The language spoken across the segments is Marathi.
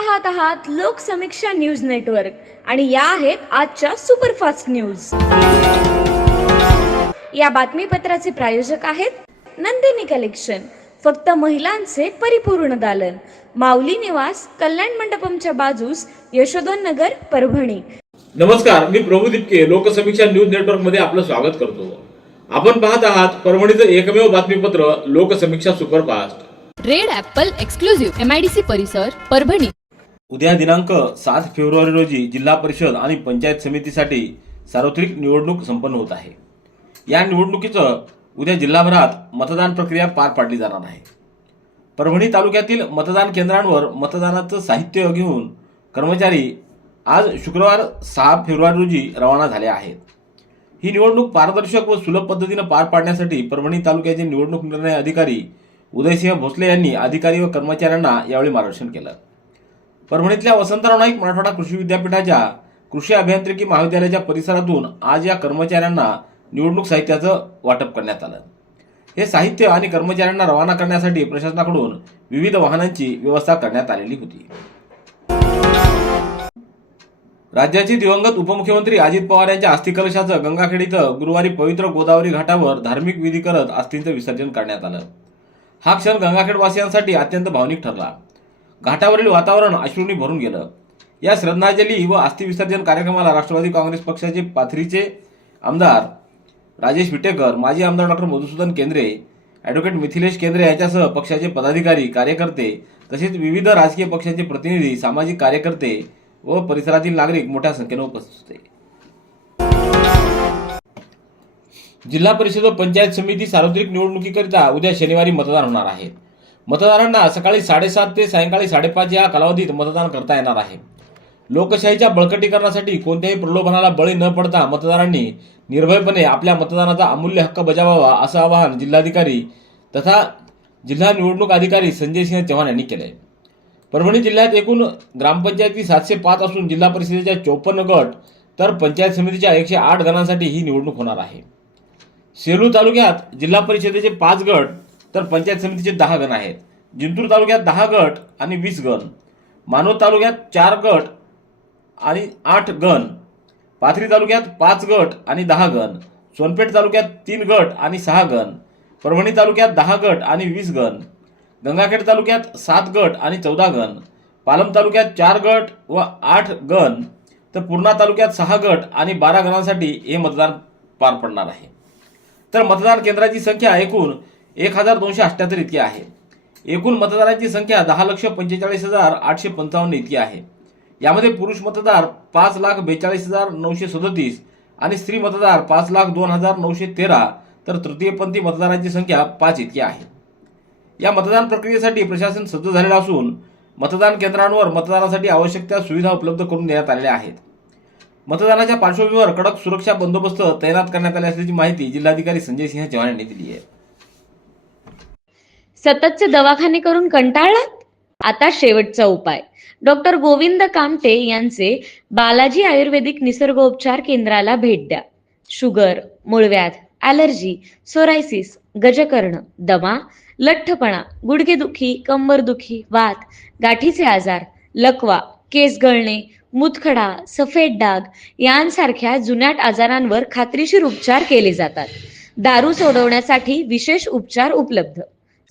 पाहत आहात लोकसमीक्षा न्यूज नेटवर्क आणि या आहेत आजच्या सुपरफास्ट न्यूज। या बातमीपत्राचे प्रायोजक आहेत नंदिनी कलेक्शन, फक्त महिलांचे परिपूर्ण दालन, माऊली निवास, कल्याण मंडपमच्या बाजूस, यशोधन नगर, परभणी। नमस्कार, मी प्रभू दिपके लोकसमीक्षा न्यूज नेटवर्क मध्ये आपलं स्वागत करतो। आपण पाहत आहात परभणीचं एकमेव बातमीपत्र Loksamiksha superfast. Red Apple exclusive MIDC परिसर, परभणी। उद्या दिनांक 7 फेब्रुवारी रोजी जिल्हा परिषद आणि पंचायत समितीसाठी सार्वत्रिक निवडणूक संपन्न होत आहे। या निवडणुकीचं उद्या जिल्हाभरात मतदान प्रक्रिया पार पाडली जाणार आहे। परभणी तालुक्यातील मतदान केंद्रांवर मतदानाचं साहित्य घेऊन कर्मचारी आज शुक्रवार 6 फेब्रुवारी रोजी रवाना झाले आहेत। ही निवडणूक पारदर्शक व सुलभ पद्धतीने पार पाडण्यासाठी परभणी तालुक्याचे निवडणूक निर्णय अधिकारी उदयसिंह भोसले यांनी अधिकारी व कर्मचाऱ्यांना यावेळी मार्गदर्शन केलं। परभणीतल्या वसंतराव नाईक मराठवाडा कृषी विद्यापीठाच्या कृषी अभियांत्रिकी महाविद्यालयाच्या परिसरातून आज या कर्मचाऱ्यांना निवडणूक साहित्याचं वाटप करण्यात आलं। हे साहित्य आणि कर्मचाऱ्यांना रवाना करण्यासाठी प्रशासनाकडून विविध वाहनांची व्यवस्था करण्यात आलेली होती। राज्याचे दिवंगत उपमुख्यमंत्री अजित पवार यांच्या अस्थिकलशाचं गंगाखेड इथं गुरुवारी पवित्र गोदावरी घाटावर धार्मिक विधी करत अस्थींचं विसर्जन करण्यात आलं। हा क्षण गंगाखेड वासियांसाठी अत्यंत भावनिक ठरला। घाटावरील वातावरण अश्रूंनी भरून गेलं। या श्रद्धांजली व अस्थि विसर्जन कार्यक्रमाला राष्ट्रवादी काँग्रेस पक्षाचे पाथरीचे आमदार राजेश विटेकर, माजी आमदार डॉक्टर मधुसूदन केंद्रे, ॲडव्होकेट मिथिलेश केंद्रे यांच्यासह पक्षाचे पदाधिकारी, कार्यकर्ते तसेच विविध राजकीय पक्षांचे प्रतिनिधी, सामाजिक कार्यकर्ते व परिसरातील नागरिक मोठ्या संख्येने उपस्थित होते। जिल्हा परिषद व पंचायत समिती सार्वत्रिक निवडणुकीकरिता उद्या शनिवारी मतदान होणार आहे। मतदारांना सकाळी 7:30 ते सायंकाळी 5:30 या कालावधीत मतदान करता येणार आहे। लोकशाहीच्या बळकटीकरणासाठी कोणत्याही प्रलोभनाला बळी न पडता मतदारांनी निर्भयपणे आपल्या मतदानाचा अमूल्य हक्क बजावावा असं आवाहन जिल्हाधिकारी तथा जिल्हा निवडणूक अधिकारी संजय सिंह चव्हाण यांनी केले। परभणी जिल्ह्यात एकूण ग्रामपंचायती 705 असून जिल्हा परिषदेच्या 54 गट तर पंचायत समितीच्या 108 गणांसाठी ही निवडणूक होणार आहे। सेलू तालुक्यात जिल्हा परिषदेचे 5 गट तर पंचायत समितीचे 10 गण आहेत। जिंतूर तालुक्यात 10 गट आणि 20 गण, मानवत तालुक्यात 4 गट आणि 8 गण, पाथरी तालुक्यात 5 गट आणि 10 गण, सोनपेठ तालुक्यात 3 गट आणि 6 गण, परभणी तालुक्यात 10 गट आणि 20 गण, गंगाखेड तालुक्यात 7 गट आणि 14 गण, पालम तालुक्यात 4 गट व 8 गण तर पूर्णा तालुक्यात 6 गट आणि 12 गणांसाठी हे मतदान पार पडणार आहे। तर मतदान केंद्राची संख्या एकूण 1278 इतकी आहे। एकूण मतदारांची संख्या 10,45,855 इतकी आहे। यामध्ये पुरुष मतदार 5,42,937 आणि स्त्री मतदार 5,02,913 तर तृतीयपंथी मतदारांची संख्या 5 इतकी आहे। या मतदान प्रक्रियेसाठी प्रशासन सज्ज झालेलं असून मतदान केंद्रांवर मतदानासाठी आवश्यक त्या सुविधा उपलब्ध करून देण्यात आलेल्या आहेत। मतदानाच्या पार्श्वभूमीवर कडक सुरक्षा बंदोबस्त तैनात करण्यात आले असल्याची माहिती जिल्हाधिकारी संजय सिंह चव्हाण यांनी दिली आहे। सततचे दवाखाने करून कंटाळलात? आता शेवटचा उपाय। डॉक्टर गोविंद कामटे यांचे बालाजी आयुर्वेदिक निसर्गोपचार केंद्राला भेट द्या। शुगर, मूळव्याध, ॲलर्जी, सोरायसिस, गजकर्ण, दमा, लठ्ठपणा, गुडघेदुखी, कंबरदुखी, वात, गाठीचे आजार, लकवा, केस गळणे, मुतखडा, सफेद डाग यांसारख्या जुनाट आजारांवर खात्रीशीर उपचार केले जातात। दारू सोडवण्यासाठी विशेष उपचार उपलब्ध।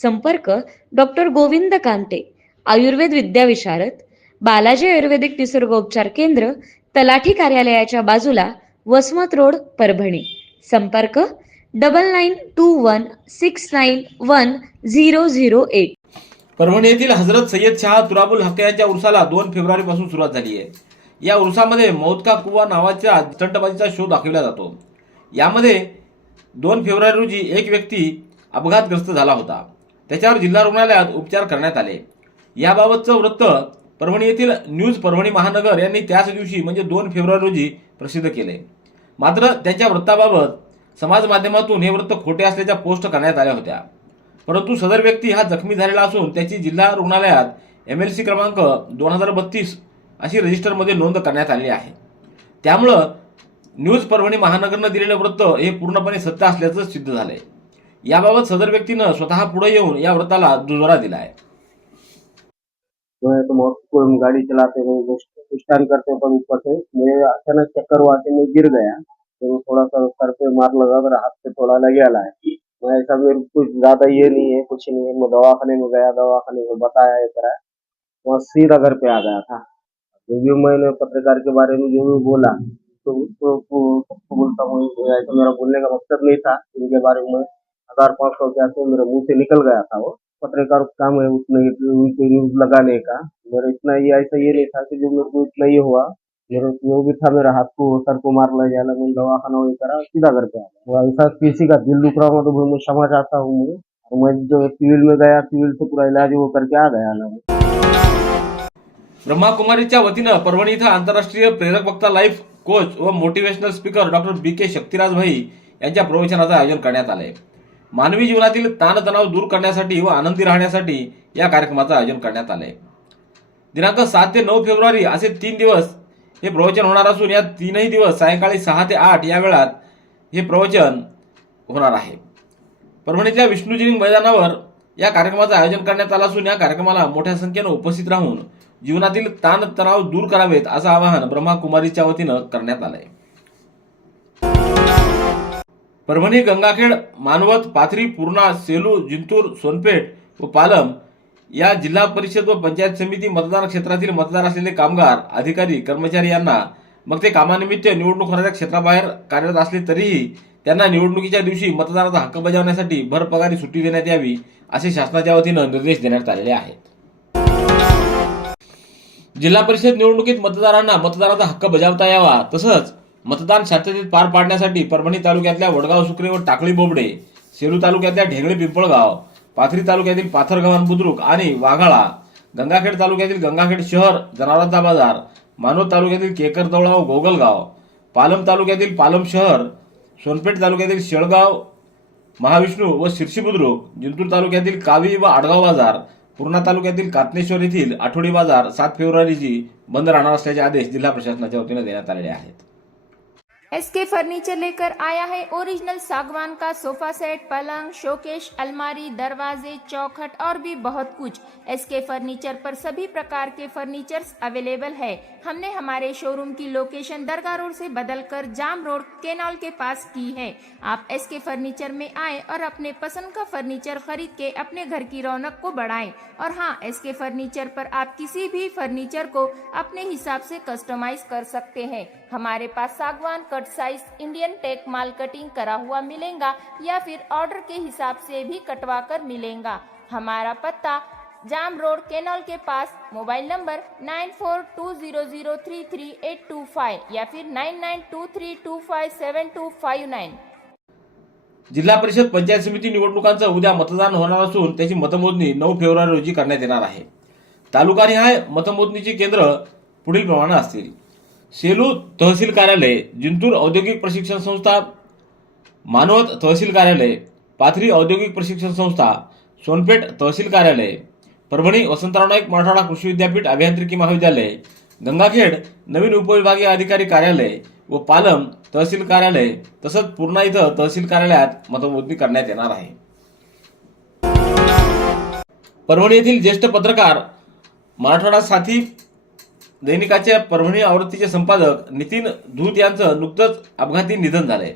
संपर्क डॉक्टर गोविंद कामटे, आयुर्वेद विद्याविशारद, बालाजी आयुर्वेदिक निसर्गोपचार केंद्र, तलाठी कार्यालयाच्या बाजूला, वसमत रोड, परभणी। संपर्क 9921691008। परभणी येथील हजरत सय्यद शाह तुराबुल हक यांच्या उर्साला 2 फेब्रुवारी पासून सुरुवात झाली आहे। या उर्सामध्ये मौत का कुवा नावाच्या स्टंटबाजीचा शो दाखवला जातो। यामध्ये 2 फेब्रुवारी रोजी एक व्यक्ती अपघातग्रस्त झाला होता। त्याच्यावर जिल्हा रुग्णालयात उपचार करण्यात आले। याबाबतचं वृत्त परभणी येथील न्यूज परभणी महानगर यांनी त्याच दिवशी म्हणजे 2 फेब्रुवारी रोजी प्रसिद्ध केले। मात्र त्यांच्या वृत्ताबाबत समाज माध्यमातून हे वृत्त खोटे असल्याच्या पोस्ट करण्यात आल्या होत्या। परंतु सदर व्यक्ती हा जखमी झालेला असून त्याची जिल्हा रुग्णालयात MLC क्रमांक 2032 अशी रजिस्टरमध्ये नोंद करण्यात आली आहे। त्यामुळं न्यूज परभणी महानगरनं दिलेलं वृत्त हे पूर्णपणे सत्य असल्याचं सिद्ध झालंय। याबाबत सदर व्यक्तीनं स्वतः पुढे येऊन या व्रताला दुजोरा दिला आहे। मैं तो बहुत गाड़ी चलाते हुए स्टैंड करते पर ऊपर से मैं अचानक चक्कर हुआ कि मैं गिर गया, तो थोड़ा सा सर पे मार लगा, मेरा हाथ पे थोड़ा लग गया है। मैं ऐसा मेरे कुछ ज्यादा ये नहीं है, कुछ नहीं है। मैं दवाखाने में गया, दवाखाने में बताया ये करा, वहाँ सीधा घर पे आ गया था। जो भी मैंने पत्रकार के बारे में जो भी बोला, तो उसको सबको बोलता हूँ, ऐसा मेरा बोलने का मकसद नहीं था। इनके बारे में 1500 क्या तो मेरे मुंह से निकल गया था। वो पत्रकार का काम है उतने उनके न्यूज लगाने का। मेरा इतना ये ऐसा ये नहीं था कि जो मेरे को इतना ये हुआ। मेरे जो भी था, मेरा हाथ को सर को मार लग गया, मैं दवाखाना वही करा, सीधा घर पे आ गया। वो ऐसा किसी का दिल दुख रहा हो तो भाई मैं क्षमा चाहता हूँ। मैं जो सिविल में गया, सिविल से पूरा इलाज वो करके आ गया ना। ब्रह्माकुमारीच्या वतीनं परभणी इथं आंतरराष्ट्रीय प्रेरक वक्ता लाईफ कोच व motivational speaker doctor BK. Shaktiraj भाई यांच्या प्रवचनाचं आयोजन करण्यात आलंय. मानवी जीवनातील ताणतणाव दूर करण्यासाठी व आनंदी राहण्यासाठी या कार्यक्रमाचं आयोजन करण्यात आलंय. दिनांक 7 ते 9 फेब्रुवारी असे 3 दिवस हे प्रवचन होणार असून या 3ही दिवस सायंकाळी 6 ते 8 या वेळात हे प्रवचन होणार आहे. परभणीतल्या विष्णुजिनी मैदानावर या कार्यक्रमाचं आयोजन करण्यात आलं असून या कार्यक्रमाला मोठ्या संख्येनं उपस्थित राहून जीवनातील ताण तणाव दूर करावेत असं आवाहन ब्रह्माकुमारीच्या वतीनं करण्यात आलंय. परभणी, गंगाखेड, मानवत, पाथरी, पूर्णा, सेलू, जिंतूर, सोनपेठ व पालम या जिल्हा परिषद व पंचायत समिती मतदान क्षेत्रातील मतदार असलेले कामगार, अधिकारी, कर्मचारी यांना मग ते कामानिमित्त निवडणूक होणाऱ्या क्षेत्राबाहेर कार्यरत असले तरीही त्यांना निवडणुकीच्या दिवशी मतदानाचा हक्क बजावण्यासाठी भरपगारी सुट्टी देण्यात यावी असे शासनाच्या वतीनं निर्देश देण्यात आलेले आहेत. जिल्हा परिषद निवडणुकीत मतदारांना मतदानाचा हक्क बजावता यावा तसंच मतदान शांततेत पार पाडण्यासाठी परभणी तालुक्यातल्या वडगाव सुक्रे व टाकळी बोबडे, सेलू तालुक्यातल्या ढेंगळे पिंपळगाव, पाथरी तालुक्यातील पाथरगव्हाण बुद्रुक आणि वाघाळा, गंगाखेड तालुक्यातील गंगाखेड शहर जनावरांचा बाजार, मानवत तालुक्यातील केकरतवळा व गोगलगाव, पालम तालुक्यातील पालम शहर, सोनपेठ तालुक्यातील शेळगाव, महाविष्णू व शिरशी बुद्रुक, जिंतूर तालुक्यातील कावी व आडगाव बाजार, पूर्णा तालुक्यातील कातनेश्वर येथील आठवडी बाजार 7 फेब्रुवारीची बंद राहणार असल्याचे आदेश जिल्हा प्रशासनाच्या वतीने देण्यात आलेले आहेत. एसके फर्नीचर लेकर आया है ओरिजिनल सागवान का सोफा सेट, पलंग, शोकेश, अलमारी, दरवाजे, चौखट और भी बहुत कुछ। एसके फर्नीचर पर सभी प्रकार के फर्नीचर्स अवेलेबल है। हमने हमारे शोरूम की लोकेशन दरगाह रोड से बदलकर जाम रोड केनाल के पास की है। आप एसके फर्नीचर में आए और अपने पसंद का फर्नीचर खरीद के अपने घर की रौनक को बढ़ाएं। और हाँ, एसके फर्नीचर पर आप किसी भी फर्नीचर को अपने हिसाब से कस्टमाइज कर सकते हैं। हमारे पास सागवान कट साइज इंडियन टेक माल कटिंग करा हुआ मिलेगा या फिर ऑर्डर के हिसाब से भी कटवा कर मिलेगा। हमारा पत्ता जाम रोड केनॉल के पास। मोबाइल नंबर 9420033825 या फिर 9923257259। जिल्हा परिषद पंचायत समिती निवडणुकांचं उद्या मतदान होणार असून त्याची मतमोजणी 9 फेब्रुवारी रोजी करण्यात येणार आहे. तालुकानिहाय मतमोजणीची केंद्र पुढील प्रमाणे असतील. सेलू तहसील कार्यालय, जिंतूर औद्योगिक प्रशिक्षण संस्था, मानवत तहसील कार्यालय, पाथरी औद्योगिक प्रशिक्षण संस्था, सोनपेठ तहसील कार्यालय, परभणी वसंतराव नाईक मराठवाडा कृषी विद्यापीठ अभियांत्रिकी महाविद्यालय, गंगाखेड नवीन उपविभागीय अधिकारी कार्यालय व पालम तहसील कार्यालय तसंच पूर्णा इथं तहसील कार्यालयात मतमोजणी करण्यात येणार आहे. परभणी येथील ज्येष्ठ पत्रकार, मराठवाडा साथी दैनिकाच्या परभणी आवृत्तीचे संपादक नितीन धूत यांचं नुकतंच अपघाती निधन झालंय.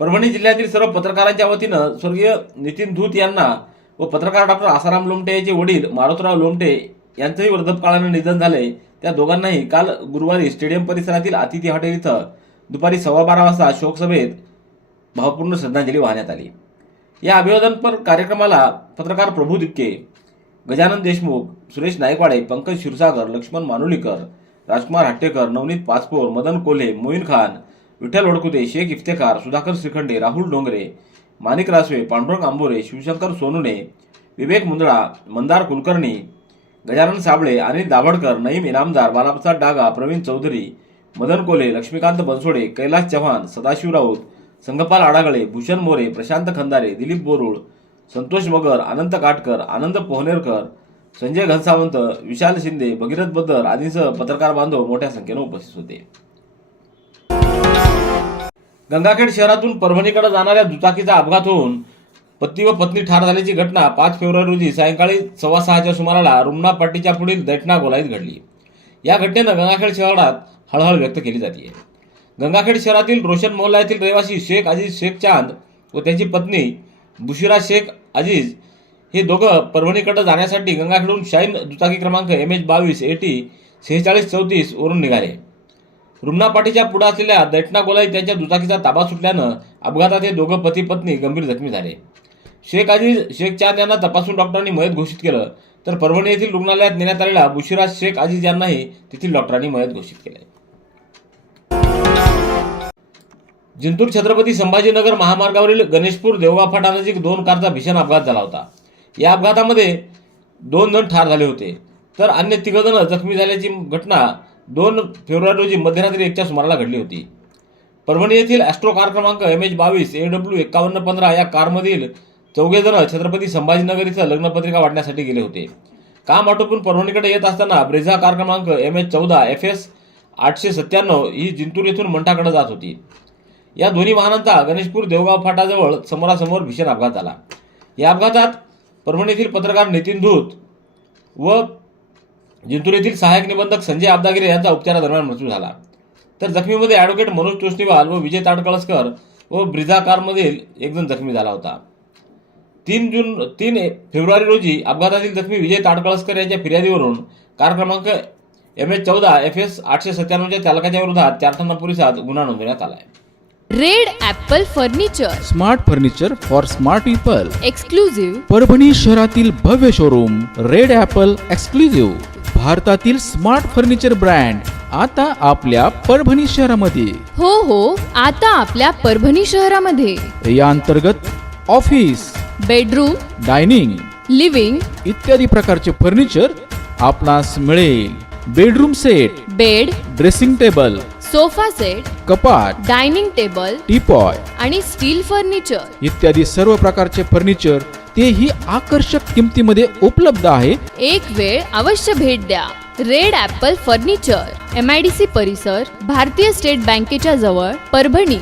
परभणी जिल्ह्यातील सर्व पत्रकारांच्या वतीनं स्वर्गीय नितीन धूत यांना व पत्रकार डॉक्टर आसाराम लोमटे यांचे वडील मारुतराव लोमटे यांचंही वृद्धापकाळाने निधन झाले. त्या दोघांनाही काल गुरुवारी स्टेडियम परिसरातील अतिथी हॉटेल इथं दुपारी 12:15 वाजता शोकसभेत भावपूर्ण श्रद्धांजली वाहण्यात आली. या अभिवादनपर कार्यक्रमाला पत्रकार प्रभू दिपके, गजानन देशमुख, सुरेश नायकवाडे, पंकज क्षीरसागर, लक्ष्मण मानुलीकर, राजकुमार हट्टेकर, नवनीत पाचपोर, मदन कोल्हे, मोईन खान, विठ्ठल वडकुते, शेख इफ्तेखार, सुधाकर श्रीखंडे, राहुल डोंगरे, माणिक रासवे, पांडुरंग आंबोरे, शिवशंकर सोनुने, विवेक मुंदळा, मंदार कुलकर्णी, गजानन साबळे, अनिल दाभडकर, नईम इनामदार, बालाप्रसाद डागा, प्रवीण चौधरी, मदन कोल्हे, लक्ष्मीकांत बनसोडे, कैलास चव्हाण, सदाशिव राऊत, संगपाल आडागळे, भूषण मोरे, प्रशांत खंदारे, दिलीप बोरुळ, संतोष मगर, अनंत काटकर, आनंद पोहनेरकर, संजय घनसावंत, विशाल शिंदे, भगीरथ बद्दर आदींसह पत्रकार बांधव मोठ्या संख्येने उपस्थित होते. गंगाखेड शहरातून परभणीकडे जाणाऱ्या दुचाकीचा अपघात होऊन पती व पत्नी ठार झाल्याची घटना 5 फेब्रुवारी रोजी सायंकाळी 6:15च्या सुमाराला रुमना पाटीच्या पुढील दैठणा गोलाईत घडली. या घटनेनं गंगाखेड शहरात हळहळ व्यक्त केली जाते. गंगाखेड शहरातील रोशन मोहल्ला येथील रहिवासी शेख अजीज शेख चांद व त्यांची पत्नी बुशिरा शेख अजीज हे दोघं परभणीकडे जाण्यासाठी गंगाखेडून शाईन दुचाकी क्रमांक MH22 AT 4634 वरून निघाले. रुमना पाटीच्या पुढे असलेल्या दैठणा गोलाईत त्यांच्या दुचाकीचा ताबा सुटल्यानं अपघातात हे दोघं पती पत्नी गंभीर जखमी झाले. शेख अजीज शेख चांद यांना तपासून डॉक्टरांनी मयत घोषित केलं, तर परभणी येथील रुग्णालयात नेण्यात आलेल्या बुशिरा शेख अजीज यांनाही तेथील डॉक्टरांनी मयत घोषित केले. जिंतूर छत्रपती संभाजीनगर महामार्गावरील गणेशपूर देवगाव फाटानजीक 2 कारचा भीषण अपघात झाला होता. या अपघातामध्ये 2 जण ठार झाले होते, तर अन्य 3 जण जखमी झाल्याची घटना 2 फेब्रुवारी रोजी मध्यरात्री 1च्या सुमाराला घडली होती. परभणी येथील ॲस्ट्रो कार क्रमांक MH22 AW 5115 या कारमधील 4 जण छत्रपती संभाजीनगर इथं लग्नपत्रिका वाटण्यासाठी गेले होते. काम आटोपून परभणीकडे येत असताना ब्रेझा कार क्रमांक MH14 FS 897 ही जिंतूर येथून मंठाकडे जात होती. या दोन्ही वाहनांचा गणेशपूर देवगाव फाटाजवळ समोरासमोर भीषण अपघात झाला. या अपघातात परभणी येथील पत्रकार नितीन धूत व जिंतूर येथील सहाय्यक निबंधक संजय आबदागिरे यांचा उपचारादरम्यान मृत्यू झाला. तर जखमीमध्ये ॲडव्होकेट मनोज तोष्णीवाल व विजय ताडकळसकर व ब्रिझा कारमधील 1 जण जखमी झाला होता. 3 फेब्रुवारी रोजी अपघातातील जखमी विजय ताडकळसकर यांच्या फिर्यादीवरून कार क्रमांक MH14 FS 897च्या चालकाच्या विरोधात चारठाणा पोलिसात गुन्हा नोंदवण्यात आला आहे. Red Apple furniture, smart furniture for smart people. Exclusive Parbhani शहरातील भव्य शोरूम रेड ॲपल एक्सक्लुझिव्ह, भारतातील स्मार्ट फर्निचर ब्रँड आता आपल्या परभणी शहरामध्ये. हो आता आपल्या परभणी शहरामध्ये. या अंतर्गत ऑफिस, बेडरूम, डायनिंग, लिव्हिंग इत्यादी प्रकारचे फर्निचर आपणास मिळेल. Bedroom set, bed, dressing table, sofa set, कपाट, डायनिंग टेबल टीपॉय आणि स्टील फर्निचर इत्यादी सर्व प्रकारचे फर्निचर तेही आकर्षक किमतीमध्ये उपलब्ध आहे. एक वेळ अवश्य भेट द्या. रेड ॲपल फर्निचर, MIDC परिसर, भारतीय स्टेट बँकेच्या जवळ, परभणी.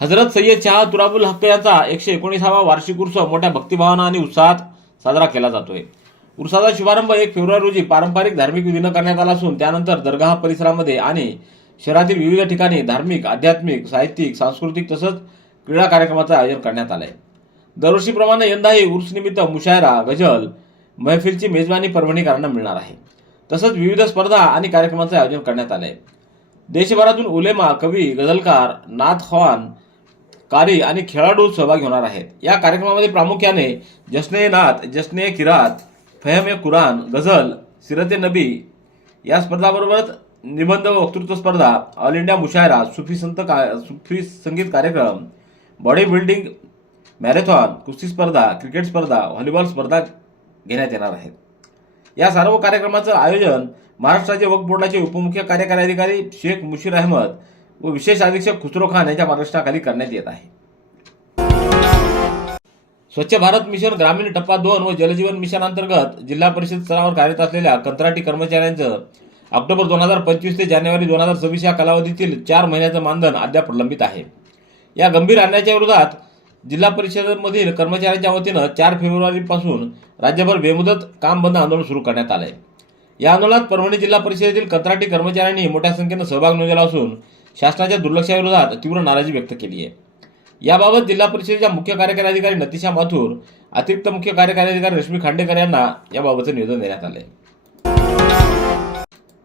हजरत सय्यद शाह तुराबुल हक्क यांचा 119वा वार्षिक उर्स मोठ्या भक्तिभावानं आणि उत्साहात साजरा केला जातोय. उर्साचा शुभारंभ 1 फेब्रुवारी रोजी पारंपरिक धार्मिक विधीनं करण्यात आला असून त्यानंतर दरगाह परिसरामध्ये आणि शहरातील विविध ठिकाणी धार्मिक, आध्यात्मिक, साहित्यिक, सांस्कृतिक तसंच क्रीडा कार्यक्रमाचं आयोजन करण्यात आलंय. दरवर्षीप्रमाणे यंदाही उर्स निमित्त मुशायरा, गझल महफिलची मेजबानी परभणीकरांना मिळणार आहे. तसंच विविध स्पर्धा आणि कार्यक्रमाचं आयोजन करण्यात आलंय. देशभरातून उलेमा, कवी, गझलकार, नाथख्वान, कारी आणि खेळाडू सहभागी होणार आहेत. या कार्यक्रमामध्ये प्रामुख्याने जश्ने नाथ, जश्ने किरात, फहम कुरान, गझल, सिरते नबी या स्पर्धाबरोबरच निबंध व वक्तृत्व स्पर्धा, ऑल इंडिया मुशायरा, सुफी संगीत कार्यक्रम, बॉडी बिल्डिंग मॅरेथॉन, कुस्ती स्पर्धा, क्रिकेट स्पर्धा, व्हॉलीबॉल स्पर्धा घेण्यात येणार आहेत. या सर्व कार्यक्रमाचं आयोजन महाराष्ट्राचे वक्फ बोर्डाचे उपमुख्य कार्यकारी अधिकारी शेख मुशीर अहमद व विशेष अधीक्षक खुसरो खान यांच्या मार्गदर्शनाखाली करण्यात येत आहे. स्वच्छ भारत मिशन ग्रामीण टप्पा 2 व जलजीवन मिशन अंतर्गत जिल्हा परिषद स्तरावर कार्यरत असलेल्या कंत्राटी कर्मचाऱ्यांचं ऑक्टोबर 2025 ते जानेवारी 2026 या कालावधीतील 4 महिन्याचं मानधन अद्याप प्रलंबित आहे. या गंभीर अन्यायाच्या विरोधात जिल्हा परिषदेमधील कर्मचाऱ्यांच्या वतीनं 4 फेब्रुवारीपासून राज्यभर बेमुदत काम बंद आंदोलन सुरू करण्यात आलंय. या आंदोलनात परभणी जिल्हा परिषदेतील कंत्राटी कर्मचाऱ्यांनी मोठ्या संख्येनं सहभाग नोंदवला असून शासनाच्या दुर्लक्षाविरोधात तीव्र नाराजी व्यक्त केली आहे. याबाबत जिल्हा परिषदेच्या मुख्य कार्यकारी अधिकारी नतिशा माथुर, अतिरिक्त मुख्य कार्यकारी अधिकारी रश्मी खांडेकर यांना याबाबतचं निवेदन देण्यात आलंय.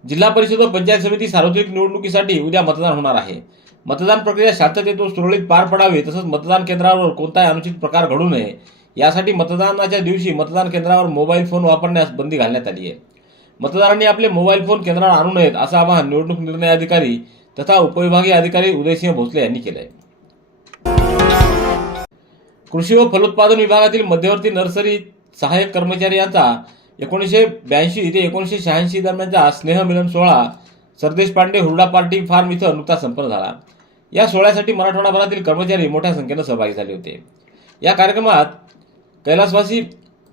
जिल्हा परिषद व पंचायत समिती सार्वत्रिक निवडणुकीसाठी उद्या मतदान होणार आहे. मतदान प्रक्रिया शांततेत व सुरळीत पार पडावी तसंच मतदान केंद्रावर कोणताही अनुचित प्रकार घडू नये यासाठी मतदानाच्या दिवशी मतदान केंद्रावर मोबाईल फोन वापरण्यास बंदी घालण्यात आली आहे. मतदारांनी आपले मोबाईल फोन केंद्रावर आणू नयेत असं आवाहन निवडणूक निर्णय अधिकारी तथा उपविभागीय अधिकारी उदयसिंह भोसले यांनी केलंय. कृषी व फलोत्पादन विभागातील मध्यवर्ती नर्सरी सहाय्यक कर्मचारी यांचा 1982 ते 1986 दरम्यानचा स्नेह मिलन सोहळा सरदेश पांडे हुरडा पार्टी फार्म इथं नुकताच संपन्न झाला. या सोहळ्यासाठी मराठवाडाभरातील कर्मचारी मोठ्या संख्येनं सहभागी झाले होते. या कार्यक्रमात कैलासवासी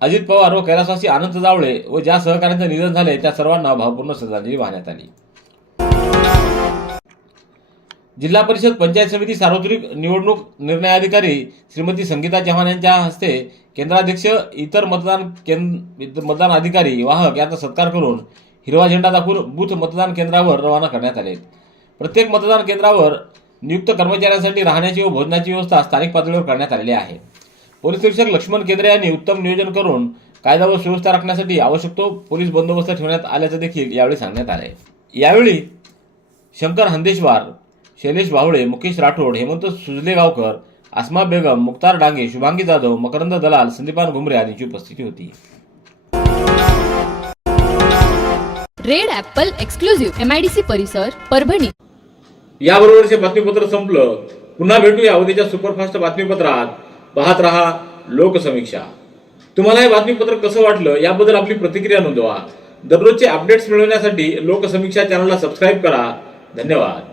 अजित पवार व कैलासवासी अनंत जावळे व ज्या सहकाऱ्यांचं निधन झाले त्या सर्वांना भावपूर्ण श्रद्धांजली वाहण्यात आली. जिल्हा परिषद पंचायत समिती सार्वत्रिक निवडणूक निर्णय अधिकारी श्रीमती संगीता चव्हाण यांच्या हस्ते केंद्राध्यक्ष इतर मतदान अधिकारी वाहक यांचा सत्कार करून हिरवा झेंडा दाखवून बूथ मतदान केंद्रावर रवाना करण्यात आले। प्रत्येक मतदान केंद्रावर नियुक्त कर्मचाऱ्यांसाठी राहण्याची व भोजनाची व्यवस्था स्थानिक पातळीवर करण्यात आलेली आहे। पोलीस निरीक्षक लक्ष्मण केंद्रे यांनी उत्तम नियोजन करून कायदा व सुव्यवस्था राखण्यासाठी आवश्यक तो पोलीस बंदोबस्त ठेवण्यात आल्याचं देखील यावेळी सांगण्यात आले। यावेळी शंकर हंदेश्वार, शैलेश भावळे, मुकेश राठोड, हेमंत सुजलेगावकर, आसमा बेगम, मुक्तार डांगे, शुभांगी जाधव, मकरंद दलाल, संदीपान घुमरे आदींची उपस्थिती होती। रेड ॲपल एक्सक्लुझिव्ह MIDC परिसर परभणी। याबरोबरचे बातमीपत्र संपलं। पुन्हा भेटूया उद्याच्या सुपरफास्ट बातमीपत्रात। पाहत रहा लोकसमीक्षा। तुम्हाला हे बातमीपत्र कसं वाटलं याबद्दल आपली प्रतिक्रिया नोंदवा। दररोजचे अपडेट्स मिळवण्यासाठी लोकसमीक्षा चॅनलला सबस्क्राईब करा। धन्यवाद।